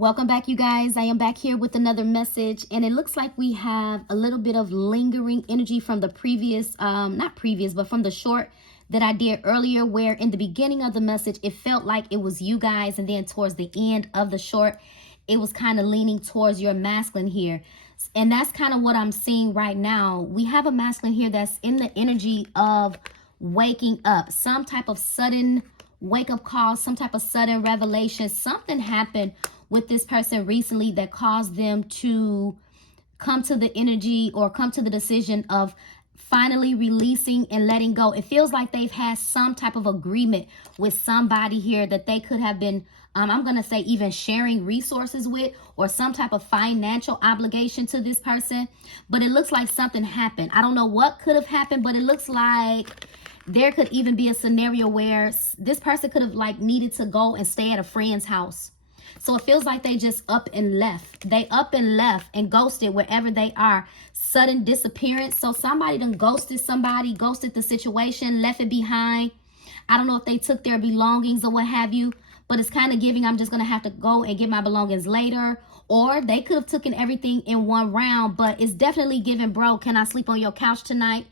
Welcome back, you guys. I am back here with another message, and it looks like we have a little bit of lingering energy from the previous, not previous, but from the short that I did earlier, where in the beginning of the message, it felt like it was you guys, and then towards the end of the short, it was kind of leaning towards your masculine here. And that's kind of what I'm seeing right now. We have a masculine here that's in the energy of waking up, some type of sudden wake-up call, some type of sudden revelation. Something happened with this person recently that caused them to come to the energy or come to the decision of finally releasing and letting go. It feels like they've had some type of agreement with somebody here that they could have been, I'm going to say, even sharing resources with, or some type of financial obligation to this person. But it looks like something happened. I don't know what could have happened, but it looks like there could even be a scenario where this person could have needed to go and stay at a friend's house. So it feels like they just up and left. They up and left and ghosted wherever they are. Sudden disappearance. So somebody done ghosted somebody, ghosted the situation, left it behind. I don't know if they took their belongings or what have you, but it's kind of giving I'm just going to have to go and get my belongings later. Or they could have taken everything in one round, but it's definitely giving, bro, can I sleep on your couch tonight?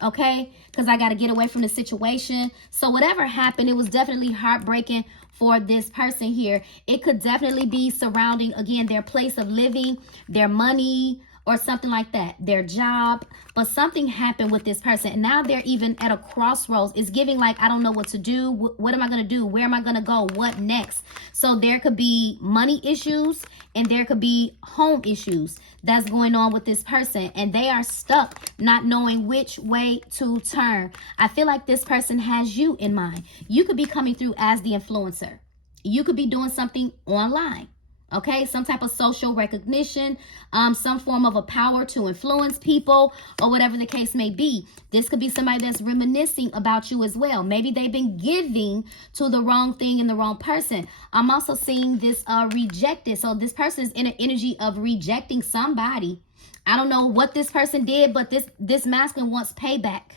Okay, because I got to get away from the situation. So whatever happened, it was definitely heartbreaking for this person here. It could definitely be surrounding, again, their place of living, their money, or something like that, their job. But something happened with this person, and now they're even at a crossroads. It's giving like, I don't know what to do. What am I going to do? Where am I going to go? What next? So there could be money issues, and there could be home issues that's going on with this person, and they are stuck not knowing which way to turn. I feel like this person has you in mind. You could be coming through as the influencer. You could be doing something online. Okay, some type of social recognition, some form of a power to influence people, or whatever the case may be. This could be somebody that's reminiscing about you as well. Maybe they've been giving to the wrong thing and the wrong person. I'm also seeing this rejected. So this person is in an energy of rejecting somebody. I don't know what this person did, but this masculine wants payback.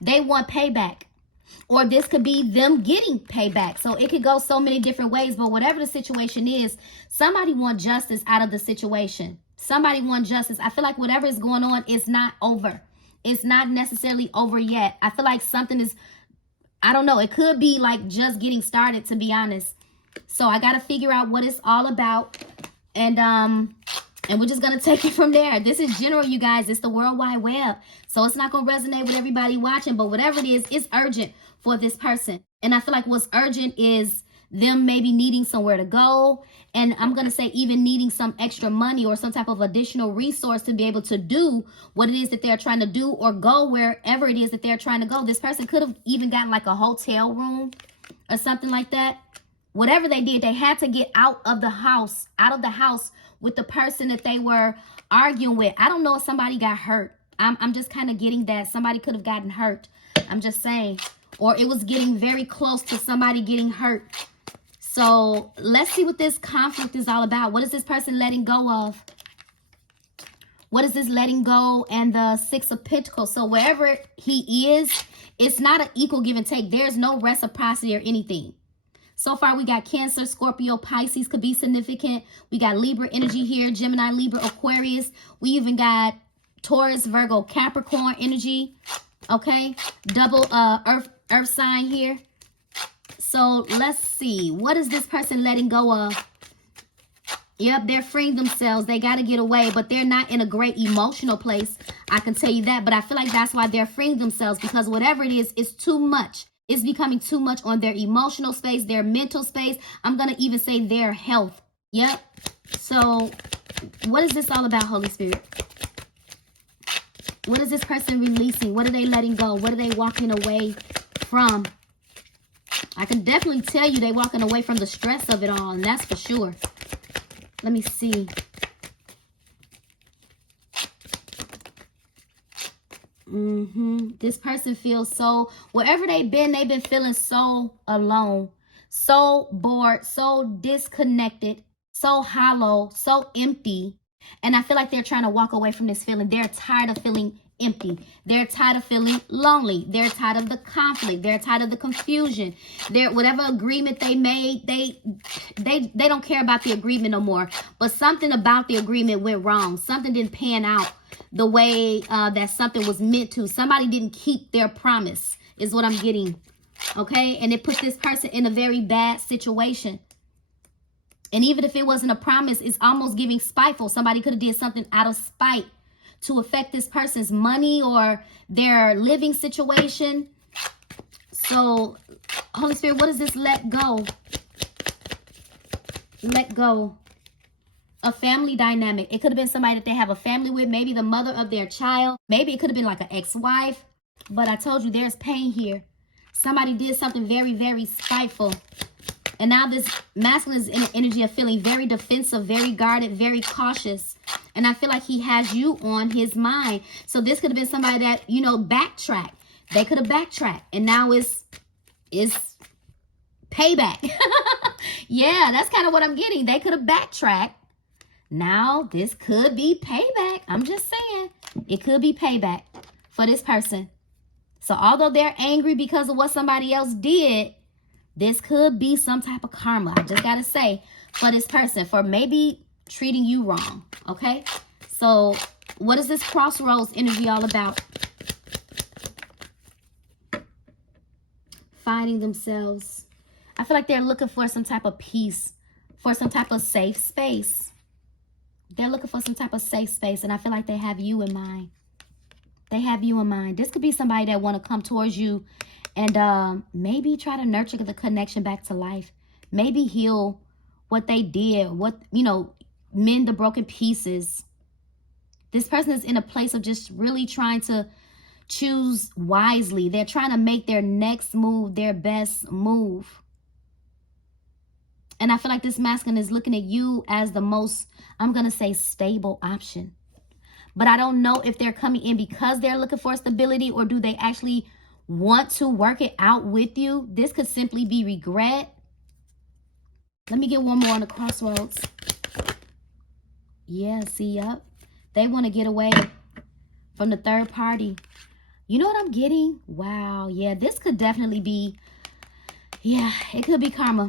They want payback. Or this could be them getting payback. So it could go so many different ways. But whatever the situation is, somebody wants justice out of the situation. Somebody wants justice. I feel like whatever is going on is not over. It's not necessarily over yet. I feel like something is, I don't know. It could be like just getting started, to be honest. So I got to figure out what it's all about. And we're just going to take it from there. This is general, you guys. It's the World Wide Web. So it's not going to resonate with everybody watching. But whatever it is, it's urgent for this person. And I feel like what's urgent is them maybe needing somewhere to go. And I'm going to say even needing some extra money or some type of additional resource to be able to do what it is that they're trying to do, or go wherever it is that they're trying to go. This person could have even gotten like a hotel room or something like that. Whatever they did, they had to get out of the house with the person that they were arguing with. I don't know if somebody got hurt. I'm just kind of getting that somebody could have gotten hurt. I'm just saying. Or it was getting very close to somebody getting hurt. So let's see what this conflict is all about. What is this person letting go of? What is this letting go? And the Six of Pentacles. So wherever he is, it's not an equal give and take. There's no reciprocity or anything. So far, we got Cancer, Scorpio, Pisces could be significant. We got Libra energy here, Gemini, Libra, Aquarius. We even got Taurus, Virgo, Capricorn energy. Okay, double earth sign here. So let's see. What is this person letting go of? Yep, they're freeing themselves. They got to get away, but they're not in a great emotional place. I can tell you that, but I feel like that's why they're freeing themselves, because whatever it is too much. It's becoming too much on their emotional space, their mental space. I'm going to even say their health. Yep. So what is this all about, Holy Spirit? What is this person releasing? What are they letting go? What are they walking away from? I can definitely tell you they're walking away from the stress of it all, and that's for sure. Let me see. This person feels so, wherever they've been feeling so alone, so bored, so disconnected, so hollow, so empty. And I feel like they're trying to walk away from this feeling. They're tired of feeling empty. They're tired of feeling lonely. They're tired of the conflict. They're tired of the confusion. They're whatever agreement they made, they don't care about the agreement no more. But something about the agreement went wrong. Something didn't pan out the way that something was meant to. Somebody didn't keep their promise, is what I'm getting. Okay, and it put this person in a very bad situation. And even if it wasn't a promise, it's almost giving spiteful. Somebody could have did something out of spite to affect this person's money or their living situation. So, Holy Spirit, what is this? Let go. Let go. A family dynamic. It could have been somebody that they have a family with, maybe the mother of their child. Maybe it could have been like an ex-wife. But I told you there's pain here. Somebody did something very, very spiteful. And now this masculine is in the energy of feeling very defensive, very guarded, very cautious. And I feel like he has you on his mind. So this could have been somebody that, you know, backtracked. They could have backtracked. And now it's payback. Yeah, that's kind of what I'm getting. They could have backtracked. Now this could be payback. I'm just saying. It could be payback for this person. So although they're angry because of what somebody else did, this could be some type of karma, I just got to say, for this person, for maybe treating you wrong, okay? So what is this crossroads energy all about? Finding themselves. I feel like they're looking for some type of peace, for some type of safe space. They're looking for some type of safe space, and I feel like they have you in mind. They have you in mind. This could be somebody that want to come towards you and maybe try to nurture the connection back to life. Maybe heal what they did, mend the broken pieces. This person is in a place of just really trying to choose wisely. They're trying to make their next move their best move. And I feel like this masculine is looking at you as the most, I'm going to say, stable option. But I don't know if they're coming in because they're looking for stability, or do they actually want to work it out with you. This could simply be regret. Let me get one more on the crossroads. Yeah, see, yep. They want to get away from the third party. You know what I'm getting? Wow, yeah, this could definitely be, yeah, it could be karma.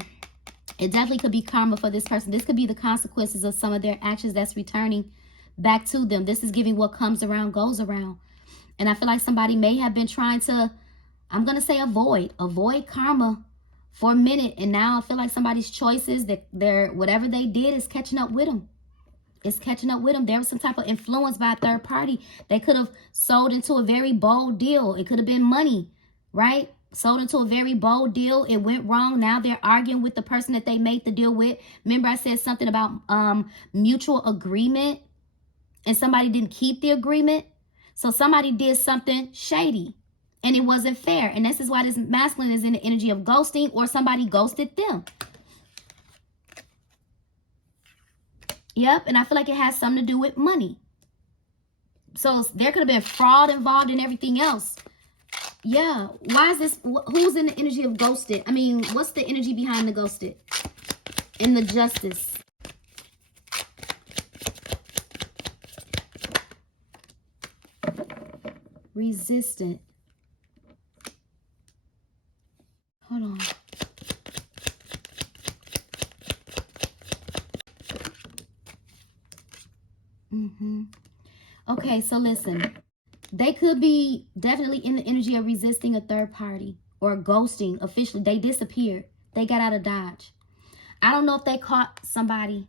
It definitely could be karma for this person. This could be the consequences of some of their actions that's returning back to them. This is giving what comes around goes around. And I feel like somebody may have been trying to, I'm going to say avoid karma for a minute. And now I feel like somebody's choices, that whatever they did is catching up with them. It's catching up with them. There was some type of influence by a third party. They could have sold into a very bold deal. It could have been money, right? Sold into a very bold deal. It went wrong. Now they're arguing with the person that they made the deal with. Remember I said something about mutual agreement, and somebody didn't keep the agreement. So somebody did something shady and it wasn't fair. And this is why this masculine is in the energy of ghosting, or somebody ghosted them. Yep. And I feel like it has something to do with money. So there could have been fraud involved and everything else. Yeah. Why is this? Who's in the energy of ghosted? I mean, what's the energy behind the ghosted? In the justice. Resistant. Hold on. Okay, so listen. They could be definitely in the energy of resisting a third party or ghosting officially. They disappeared. They got out of Dodge. I don't know if they caught somebody.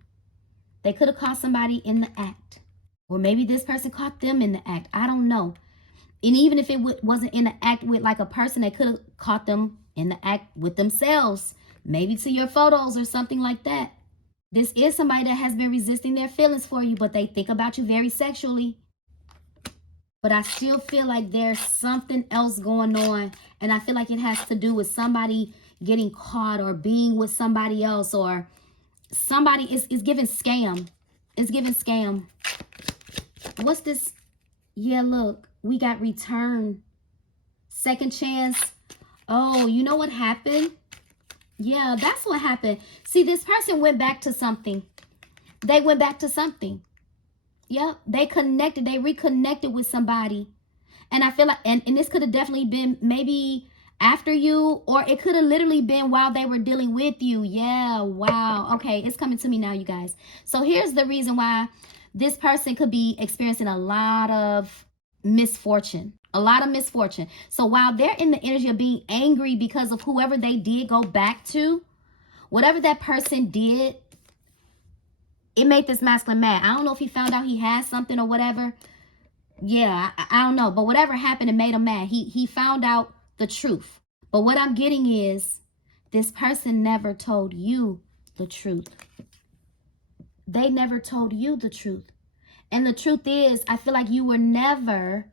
They could have caught somebody in the act. Or maybe this person caught them in the act. I don't know. And even if it wasn't in the act with like a person, they could have caught them in the act with themselves. Maybe to your photos or something like that. This is somebody that has been resisting their feelings for you, but they think about you very sexually. But I still feel like there's something else going on. And I feel like it has to do with somebody getting caught or being with somebody else, or somebody is giving scam. It's giving scam. What's this? Yeah, look, we got return. Second chance. Oh, you know what happened? Yeah, that's what happened. See, this person went back to something. They went back to something. Yep, they connected. They reconnected with somebody. And I feel like, and this could have definitely been maybe after you, or it could have literally been while they were dealing with you. Yeah, wow. Okay, it's coming to me now, you guys. So here's the reason why this person could be experiencing a lot of misfortune. A lot of misfortune. So while they're in the energy of being angry because of whoever they did go back to, whatever that person did, it made this masculine mad. I don't know if he found out he had something or whatever. Yeah, I don't know. But whatever happened, it made him mad. He found out the truth. But what I'm getting is this person never told you the truth. They never told you the truth. And the truth is, I feel like you were never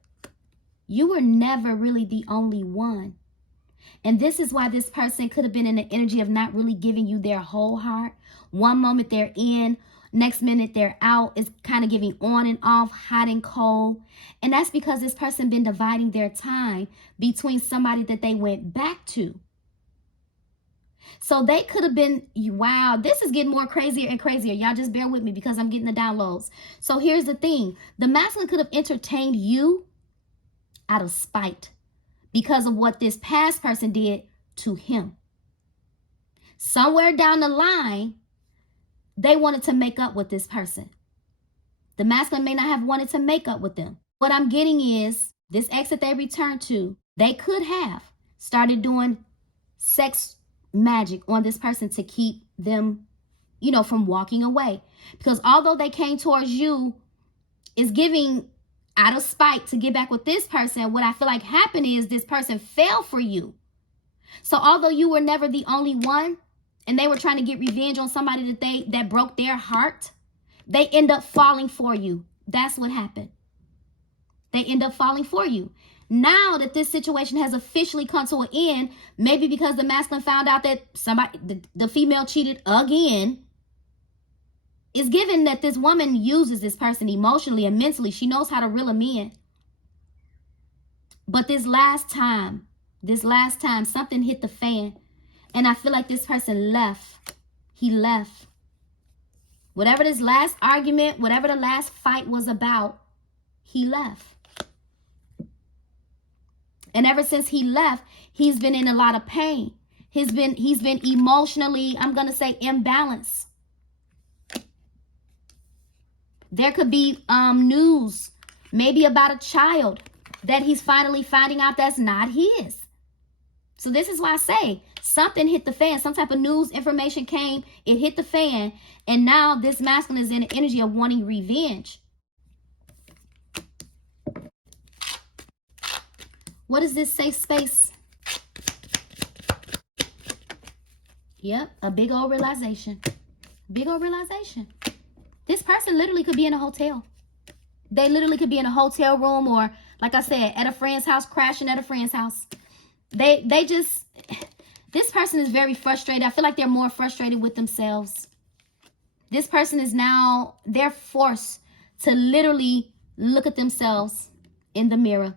really the only one. And this is why this person could have been in the energy of not really giving you their whole heart. One moment they're in, next minute they're out. It's kind of giving on and off, hot and cold. And that's because this person been dividing their time between somebody that they went back to. So they could have been, wow, this is getting more crazier and crazier. Y'all just bear with me because I'm getting the downloads. So here's the thing. The masculine could have entertained you out of spite because of what this past person did to him. Somewhere down the line, they wanted to make up with this person. The masculine may not have wanted to make up with them. What I'm getting is this ex that they returned to, they could have started doing sex magic on this person to keep them, from walking away. Because although they came towards you, is giving out of spite to get back with this person. What I feel like happened is this person fell for you. So although you were never the only one, and they were trying to get revenge on somebody that broke their heart, they end up falling for you. That's what happened. They end up falling for you. Now that this situation has officially come to an end, maybe because the masculine found out that the female cheated again, it's given that this woman uses this person emotionally and mentally. She knows how to reel them in. But this last time, something hit the fan. And I feel like this person left. He left. Whatever this last argument, whatever the last fight was about, he left. And ever since he left, he's been in a lot of pain. He's been emotionally, I'm going to say, imbalanced. There could be news, maybe about a child that he's finally finding out that's not his. So this is why I say something hit the fan. Some type of news information came, it hit the fan, and now this masculine is in the energy of wanting revenge. What is this safe space? Yep, a big old realization. Big old realization. This person literally could be in a hotel. They literally could be in a hotel room or, like I said, at a friend's house, crashing at a friend's house. This person is very frustrated. I feel like they're more frustrated with themselves. This person is now, they're forced to literally look at themselves in the mirror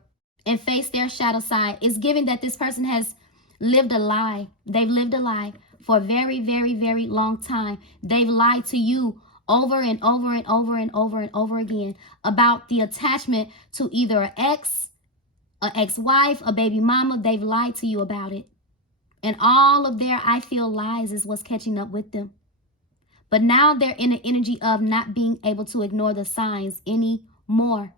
and face their shadow side. It's given that this person has lived a lie. They've lived a lie for a very, very, very long time. They've lied to you over and over and over and over and over again about the attachment to either an ex-wife, a baby mama. They've lied to you about it. And all of their I feel lies is what's catching up with them. But now they're in the energy of not being able to ignore the signs anymore.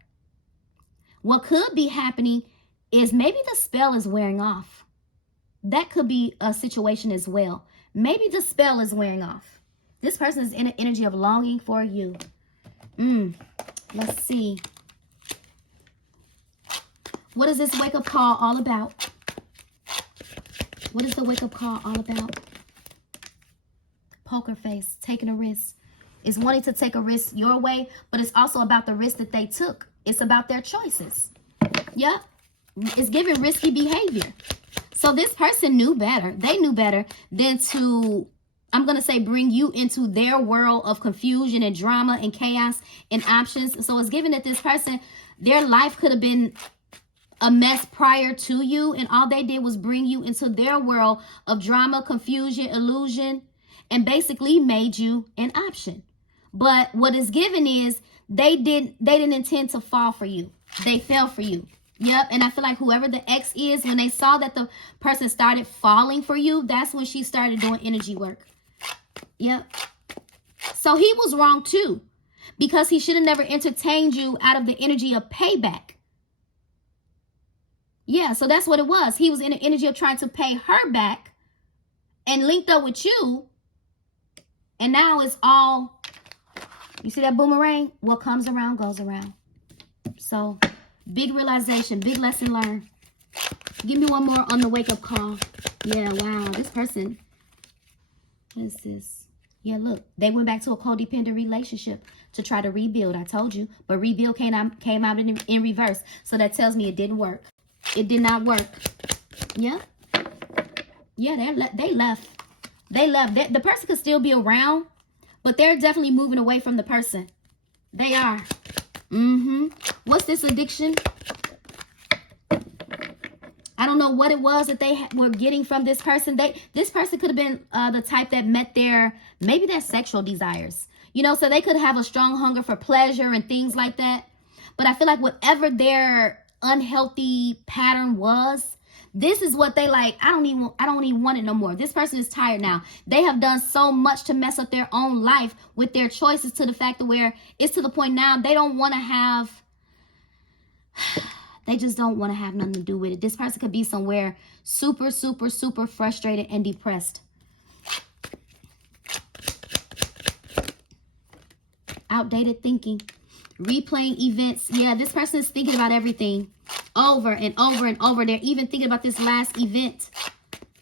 What could be happening is maybe the spell is wearing off. That could be a situation as well. Maybe the spell is wearing off. This person is in an energy of longing for you. Let's see. What is this wake-up call all about? What is the wake-up call all about? Poker face, taking a risk. It's wanting to take a risk your way, but it's also about the risk that they took. It's about their choices. Yep. It's giving risky behavior. So this person knew better. They knew better than to, I'm going to say, bring you into their world of confusion and drama and chaos and options. So it's given that this person, their life could have been a mess prior to you, and all they did was bring you into their world of drama, confusion, illusion, and basically made you an option. But what is given is they didn't intend to fall for you. They fell for you. Yep, and I feel like whoever the ex is, when they saw that the person started falling for you, that's when she started doing energy work. Yep. So he was wrong too, because he should have never entertained you out of the energy of payback. Yeah, so that's what it was. He was in the energy of trying to pay her back and linked up with you. And now it's all, you see that boomerang? What comes around goes around. So big realization, big lesson learned. Give me one more on the wake-up call. Yeah, wow. This person, what is this? Yeah, look. They went back to a codependent relationship to try to rebuild. I told you. But rebuild came out in reverse. So that tells me it didn't work. It did not work. Yeah. Yeah, they left. They left. The person could still be around, but they're definitely moving away from the person. They are. What's this addiction? I don't know what it was that they were getting from this person. This person could have been the type that met maybe their sexual desires. You know, so they could have a strong hunger for pleasure and things like that. But I feel like whatever their unhealthy pattern was, this is what they like. I don't even want it no more. This person is tired now. They have done so much to mess up their own life with their choices, to the fact that where it's to the point now they don't want to have, they just don't want to have nothing to do with it. This person could be somewhere super, super, super frustrated and depressed. Outdated thinking. Replaying events. Yeah, this person is thinking about everything over and over and over. They're even thinking about this last event.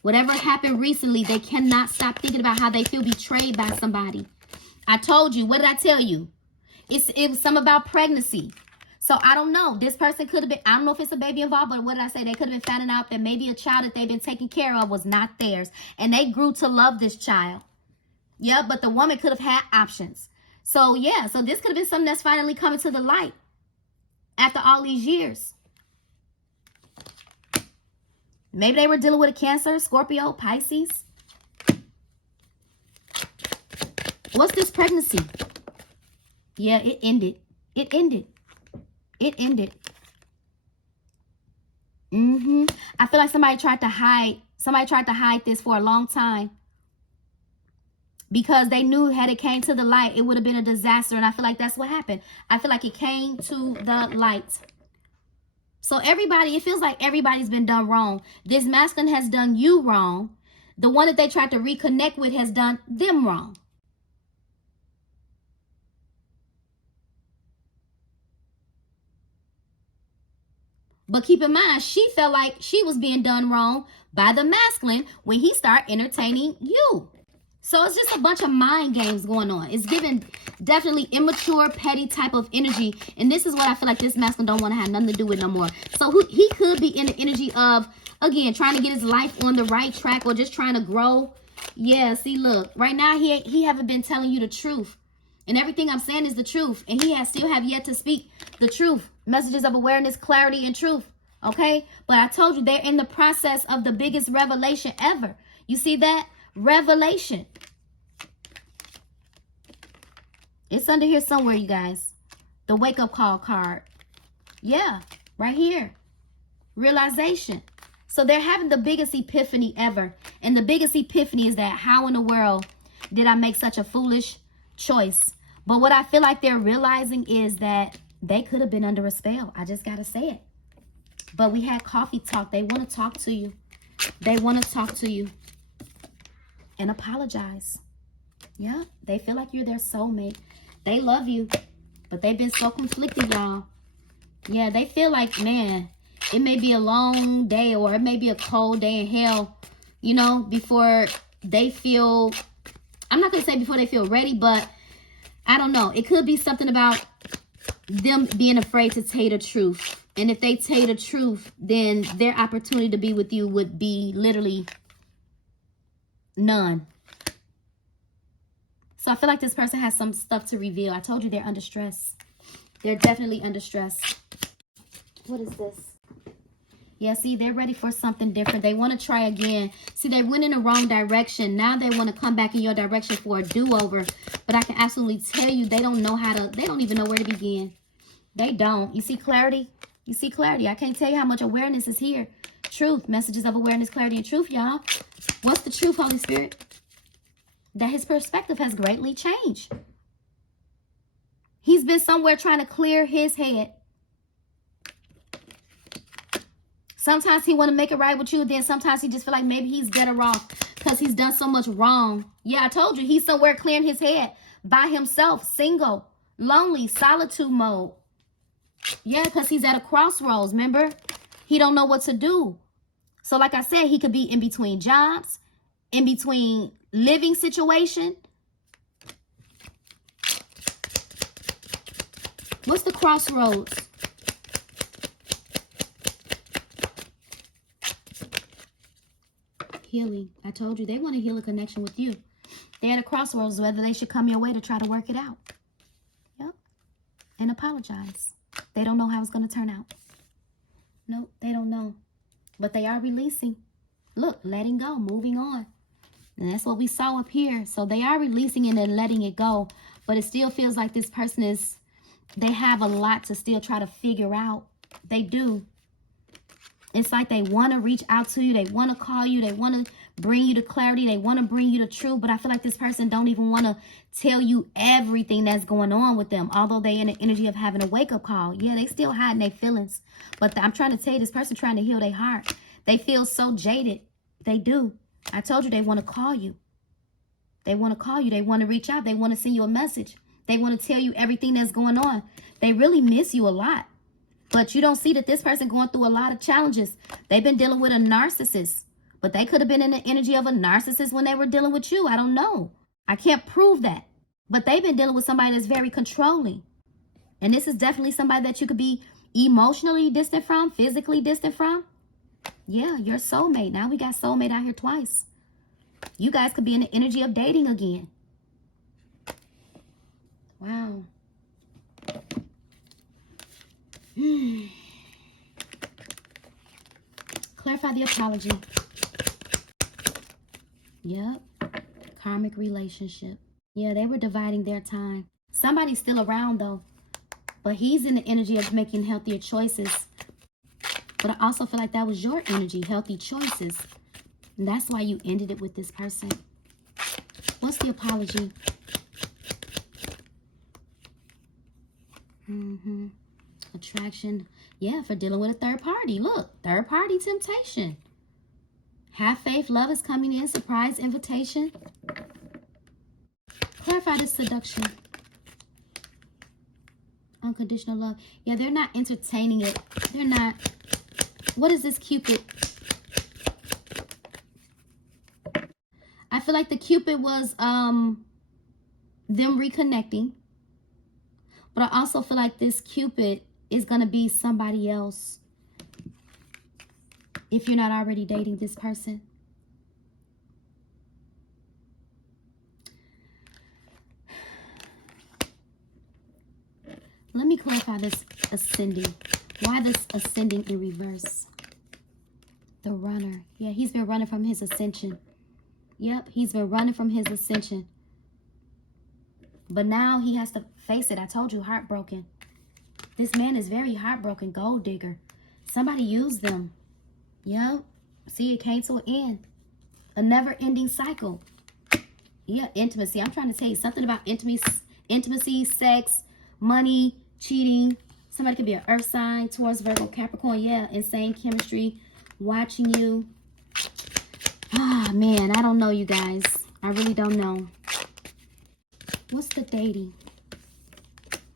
Whatever happened recently, they cannot stop thinking about how they feel betrayed by somebody. I told you. What did I tell you? It was something about pregnancy. So I don't know. This person could have been, I don't know if it's a baby involved, but what did I say? They could have been finding out that maybe a child that they've been taking care of was not theirs. And they grew to love this child. Yeah, but the woman could have had options. So yeah, so this could have been something that's finally coming to the light after all these years. Maybe they were dealing with a Cancer, Scorpio, Pisces. What's this pregnancy? Yeah, it ended. It ended. It ended. I feel like somebody tried to hide this for a long time, because they knew had it came to the light, it would have been a disaster. And I feel like that's what happened. I feel like it came to the light. So everybody, it feels like everybody's been done wrong. This masculine has done you wrong. The one that they tried to reconnect with has done them wrong. But keep in mind, she felt like she was being done wrong by the masculine when he started entertaining you. So it's just a bunch of mind games going on. It's giving definitely immature, petty type of energy. And this is what I feel like this masculine don't want to have nothing to do with no more. So he could be in the energy of, again, trying to get his life on the right track, or just trying to grow. Yeah, see, look. Right now, he haven't been telling you the truth. And everything I'm saying is the truth. And he still have yet to speak the truth. Messages of awareness, clarity, and truth. Okay? But I told you, they're in the process of the biggest revelation ever. You see that? Revelation. It's under here somewhere, you guys. The wake-up call card. Yeah, right here. Realization. So they're having the biggest epiphany ever. And the biggest epiphany is that, how in the world did I make such a foolish choice? But what I feel like they're realizing is that they could have been under a spell. I just got to say it. But we had coffee talk. They want to talk to you. They want to talk to you and apologize. Yeah, they feel like you're their soulmate. They love you, but they've been so conflicted, y'all. Yeah, they feel like, man, it may be a long day, or it may be a cold day in hell, you know, before they feel, I'm not going to say before they feel ready, but I don't know. It could be something about them being afraid to tell the truth. And if they tell the truth, then their opportunity to be with you would be literally none. So I feel like this person has some stuff to reveal. I told you they're under stress. They're definitely under stress. What is this? Yeah, see, they're ready for something different. They want to try again. See, they went in the wrong direction. Now they want to come back in your direction for a do-over. But I can absolutely tell you they don't know how to, they don't even know where to begin. They don't. You see clarity? You see clarity. I can't tell you how much awareness is here. Truth. Messages of awareness, clarity, and truth, y'all. What's the truth, Holy Spirit? That his perspective has greatly changed. He's been somewhere trying to clear his head. Sometimes he want to make it right with you. Then sometimes he just feel like maybe he's better off because he's done so much wrong. Yeah, I told you. He's somewhere clearing his head by himself, single, lonely, solitude mode. Yeah, because he's at a crossroads, remember? He don't know what to do. So like I said, he could be in between jobs, in between living situation. What's the crossroads? Healing. I told you, they want to heal a connection with you. They're at a crossroads, whether they should come your way to try to work it out. Yep. And apologize. They don't know how it's going to turn out. Nope, they don't know. But they are releasing. Look, letting go, moving on. And that's what we saw up here. So they are releasing and then letting it go. But it still feels like this person is, they have a lot to still try to figure out. They do. It's like they want to reach out to you. They want to call you. They want to bring you to clarity. They want to bring you to truth. But I feel like this person don't even want to tell you everything that's going on with them. Although they in the energy of having a wake-up call. Yeah, they still hiding their feelings. But I'm trying to tell you, this person trying to heal their heart. They feel so jaded. They do. I told you they want to call you. They want to call you. They want to reach out. They want to send you a message. They want to tell you everything that's going on. They really miss you a lot. But you don't see that this person going through a lot of challenges. They've been dealing with a narcissist. But they could have been in the energy of a narcissist when they were dealing with you. I don't know. I can't prove that. But they've been dealing with somebody that's very controlling. And this is definitely somebody that you could be emotionally distant from, physically distant from. Yeah, your soulmate. Now we got soulmate out here twice. You guys could be in the energy of dating again. Wow. Clarify the apology. Yep. Karmic relationship. Yeah, they were dividing their time. Somebody's still around though. But he's in the energy of making healthier choices. But I also feel like that was your energy, healthy choices. And that's why you ended it with this person. What's the apology? Attraction. Yeah, for dealing with a third party. Look, third party temptation. Have faith. Love is coming in. Surprise invitation. Clarify this seduction. Unconditional love. Yeah, they're not entertaining it. They're not. What is this Cupid? I feel like the Cupid was them reconnecting. But I also feel like this Cupid is going to be somebody else if you're not already dating this person. Let me clarify this ascending. Why this ascending in reverse? The runner. Yeah, he's been running from his ascension. Yep, he's been running from his ascension. But now he has to face it. I told you, heartbroken. This man is very heartbroken. Gold digger. Somebody used them. Yep. See, it came to an end. A never-ending cycle. Yeah, intimacy. I'm trying to tell you something about intimacy, sex, money, cheating. Somebody could be an earth sign, Taurus, Virgo, Capricorn. Yeah, insane chemistry. Watching you. Ah, man, I don't know, you guys. I really don't know. What's the dating?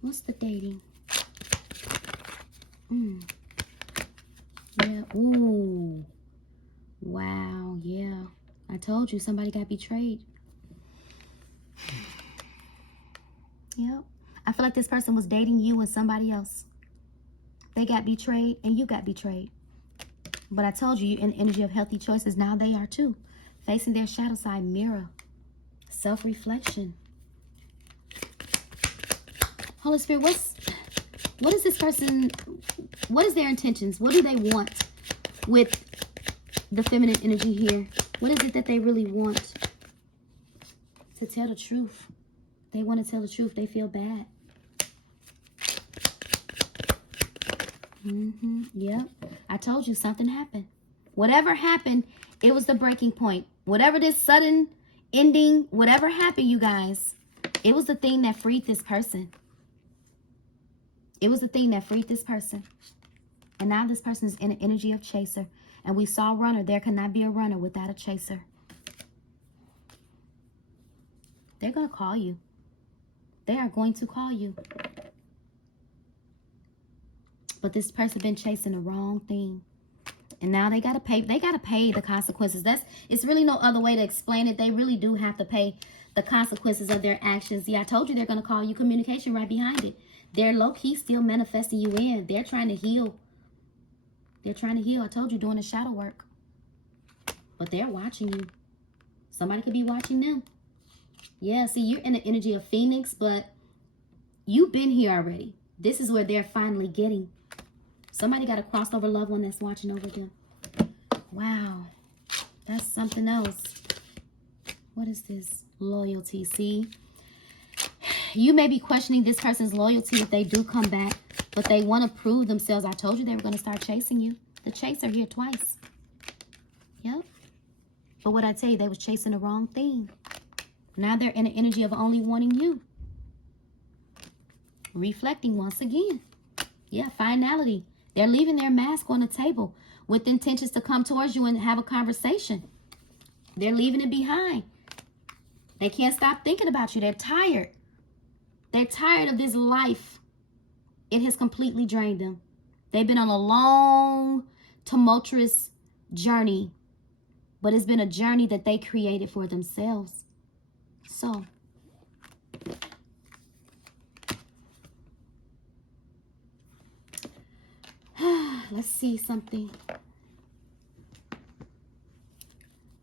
What's the dating? Yeah. Ooh. Wow. Yeah. I told you somebody got betrayed. Yep. I feel like this person was dating you and somebody else. They got betrayed and you got betrayed. But I told you, you're in the energy of healthy choices. Now they are too. Facing their shadow side mirror. Self-reflection. Holy Spirit, what is this person, what is their intentions? What do they want with the feminine energy here? What is it that they really want? To tell the truth. They want to tell the truth. They feel bad. Yep. I told you something happened. Whatever happened, it was the breaking point. Whatever this sudden ending, whatever happened, you guys, it was the thing that freed this person. It was the thing that freed this person. And now this person is in an energy of chaser. And we saw runner. There cannot be a runner without a chaser. They're going to call you. They are going to call you. But this person been chasing the wrong thing. And now they gotta pay the consequences. It's really no other way to explain it. They really do have to pay the consequences of their actions. Yeah, I told you they're gonna call you. Communication right behind it. They're low-key still manifesting you in. They're trying to heal. They're trying to heal. I told you, doing the shadow work. But they're watching you. Somebody could be watching them. Yeah, see, you're in the energy of Phoenix, but you've been here already. This is where they're finally getting. Somebody got a crossover loved one that's watching over them. Wow. That's something else. What is this? Loyalty. See? You may be questioning this person's loyalty if they do come back, but they want to prove themselves. I told you they were going to start chasing you. The chaser here twice. Yep. But what I tell you, they was chasing the wrong thing. Now they're in the energy of only wanting you. Reflecting once again. Yeah, finality. They're leaving their mask on the table with intentions to come towards you and have a conversation. They're leaving it behind. They can't stop thinking about you. They're tired. They're tired of this life. It has completely drained them. They've been on a long, tumultuous journey, but it's been a journey that they created for themselves. So, let's see something.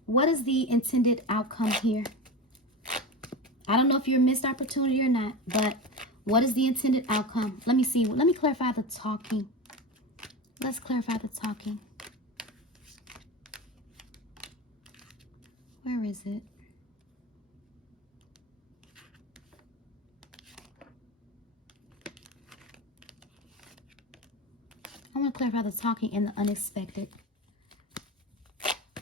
What is the intended outcome here? I don't know if you're a missed opportunity or not, but what is the intended outcome? Let me see. Let me clarify the talking. Let's clarify the talking. Where is it? I want to clarify the talking and the unexpected.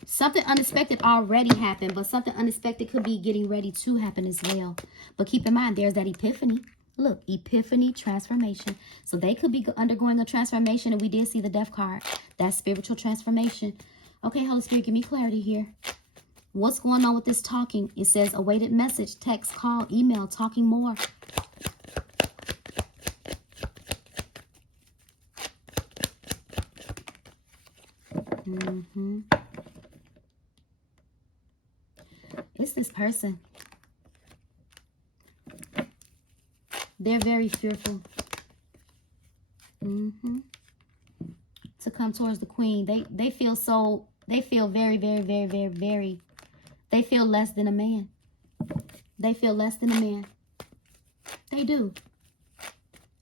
Something unexpected already happened, but something unexpected could be getting ready to happen as well. But keep in mind, there's that epiphany. Look, epiphany, transformation. So they could be undergoing a transformation, and we did see the death card. That's spiritual transformation. Okay, Holy Spirit, give me clarity here. What's going on with this talking? It says awaited message, text, call, email, talking more. It's this person. They're very fearful. To come towards the queen. They feel so, they feel very, very, very, very, very, they feel less than a man. They feel less than a man. They do.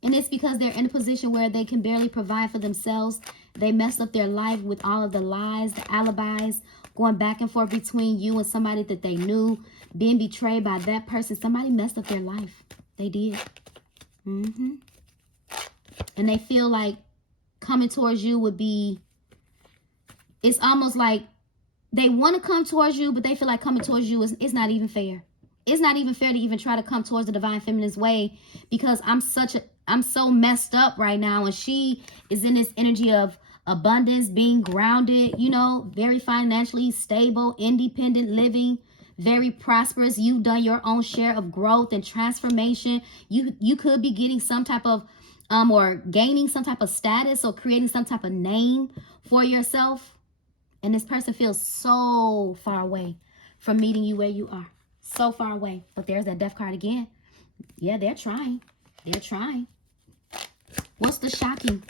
And it's because they're in a position where they can barely provide for themselves. They messed up their life with all of the lies, the alibis, going back and forth between you and somebody that they knew, being betrayed by that person. Somebody messed up their life. They did. And they feel like coming towards you would be, it's almost like they want to come towards you, but they feel like coming towards you is not even fair. It's not even fair to even try to come towards the divine feminine's way, because I'm so messed up right now, and she is in this energy of abundance, being grounded, you know, very financially stable, independent living, very prosperous. You've done your own share of growth and transformation. You could be getting some type of or gaining some type of status or creating some type of name for yourself. And this person feels so far away from meeting you where you are. So far away. But there's that death card again. Yeah, they're trying. They're trying. What's the shocking?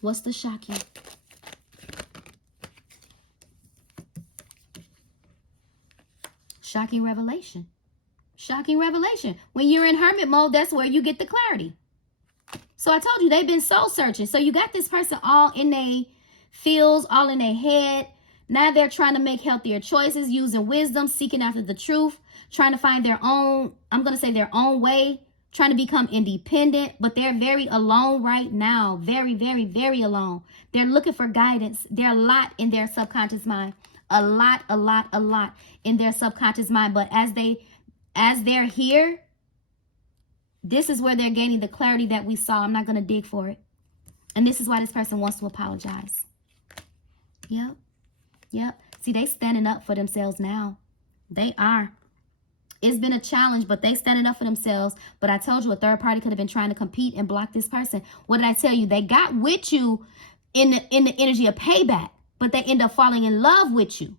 What's the shocking? Shocking revelation. Shocking revelation. When you're in hermit mode, that's where you get the clarity. So I told you, they've been soul searching. So you got this person all in their feels, all in their head. Now they're trying to make healthier choices, using wisdom, seeking after the truth, trying to find their own, I'm going to say their own way trying to become independent, but they're very alone right now. Very, very, very alone. They're looking for guidance. There are a lot in their subconscious mind. A lot in their subconscious mind. But as they're here, this is where they're gaining the clarity that we saw. I'm not going to dig for it. And this is why this person wants to apologize. Yep. See, they standing up for themselves now. They are. It's been a challenge, but they standing up for themselves. But I told you a third party could have been trying to compete and block this person. What did I tell you? They got with you in the energy of payback, but they end up falling in love with you.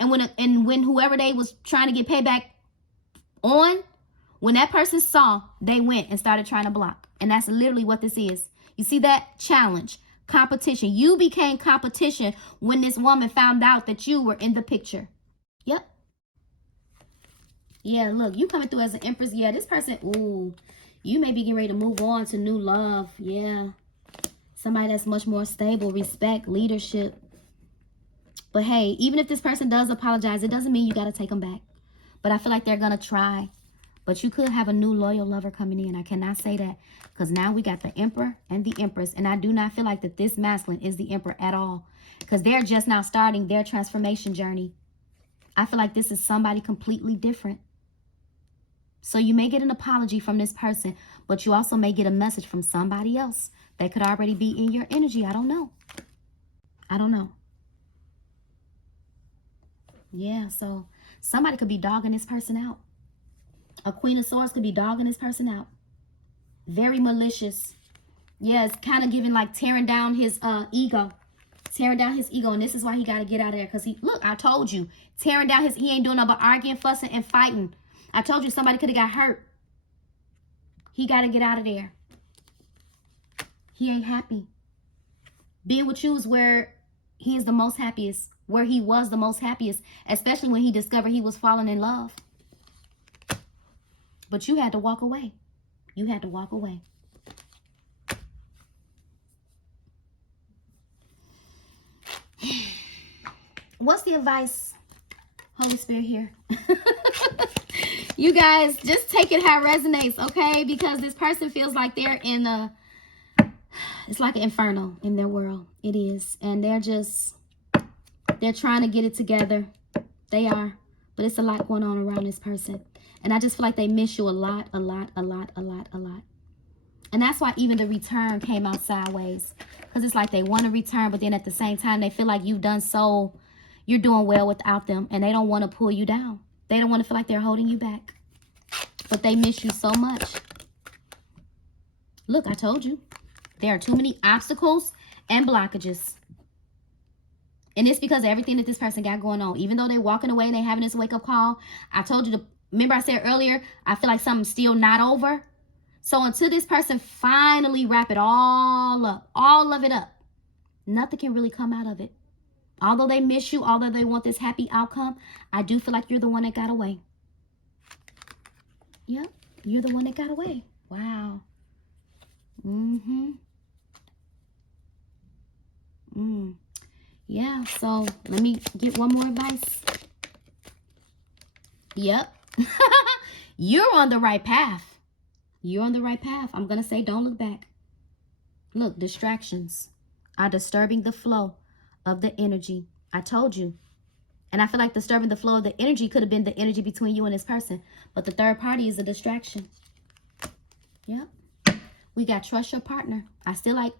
And when whoever they was trying to get payback on, when that person saw, they went and started trying to block. And that's literally what this is. You see that? Challenge, competition. You became competition when this woman found out that you were in the picture. Yep. Yeah, look, you coming through as an empress. Yeah, this person, ooh, you may be getting ready to move on to new love. Yeah. Somebody that's much more stable, respect, leadership. But hey, even if this person does apologize, it doesn't mean you got to take them back. But I feel like they're going to try. But you could have a new loyal lover coming in. I cannot say that. Because now we got the emperor and the empress. And I do not feel like that this masculine is the emperor at all. Because they're just now starting their transformation journey. I feel like this is somebody completely different. So you may get an apology from this person, but you also may get a message from somebody else that could already be in your energy. I don't know. Yeah, so somebody could be dogging this person out. A Queen of Swords could be dogging this person out. Very malicious. Yeah, it's kind of giving like tearing down his ego. Tearing down his ego. And this is why he got to get out of there. Because look, I told you. Tearing down he ain't doing nothing but arguing, fussing, and fighting. I told you somebody could have got hurt. He got to get out of there. He ain't happy. Being with you is where he is the most happiest. Where he was the most happiest. Especially when he discovered he was falling in love. But you had to walk away. You had to walk away. What's the advice, Holy Spirit, here? You guys, just take it how it resonates, okay? Because this person feels like they're in it's like an inferno in their world. It is. And they're trying to get it together. They are. But it's a lot going on around this person. And I just feel like they miss you a lot. And that's why even the return came out sideways. Because it's like they want to return, but then at the same time, they feel like you're doing well without them. And they don't want to pull you down. They don't want to feel like they're holding you back. But they miss you so much. Look, I told you. There are too many obstacles and blockages. And it's because of everything that this person got going on. Even though they're walking away and they're having this wake-up call. I told you, remember I said earlier, I feel like something's still not over. So until this person finally wrap it all up, all of it up, nothing can really come out of it. Although they miss you, although they want this happy outcome, I do feel like you're the one that got away. Yep, you're the one that got away. Wow. Yeah, so let me get one more advice. Yep. You're on the right path. You're on the right path. I'm going to say don't look back. Look, distractions are disturbing the flow of the energy. I told you. And I feel like disturbing the flow of the energy could have been the energy between you and this person. But the third party is a distraction. Yep. We got trust your partner. I still like,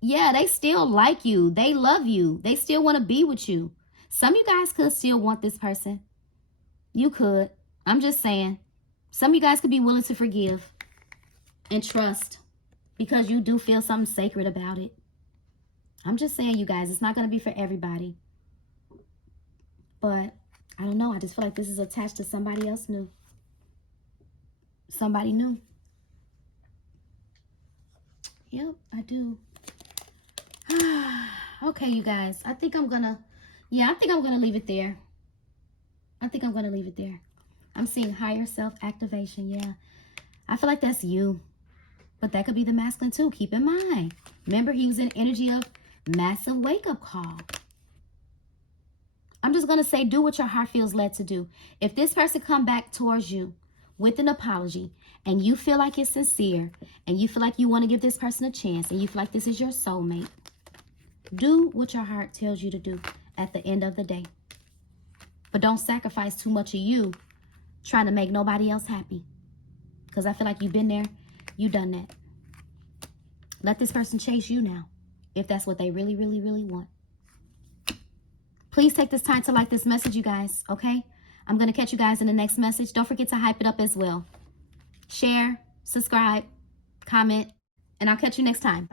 yeah, they still like you. They love you. They still want to be with you. Some of you guys could still want this person. You could. I'm just saying. Some of you guys could be willing to forgive and trust because you do feel something sacred about it. I'm just saying, you guys, it's not going to be for everybody. But I don't know. I just feel like this is attached to somebody else new. Somebody new. Yep, I do. Okay, you guys. I think I'm going to leave it there. I'm seeing higher self-activation, yeah. I feel like that's you. But that could be the masculine too. Keep in mind. Remember, he was in energy of massive wake-up call. I'm just going to say, do what your heart feels led to do. If this person come back towards you with an apology and you feel like it's sincere and you feel like you want to give this person a chance and you feel like this is your soulmate, do what your heart tells you to do at the end of the day. But don't sacrifice too much of you trying to make nobody else happy. Because I feel like you've been there, you've done that. Let this person chase you now, if that's what they really, really, really want. Please take this time to like this message, you guys, okay? I'm going to catch you guys in the next message. Don't forget to hype it up as well. Share, subscribe, comment, and I'll catch you next time.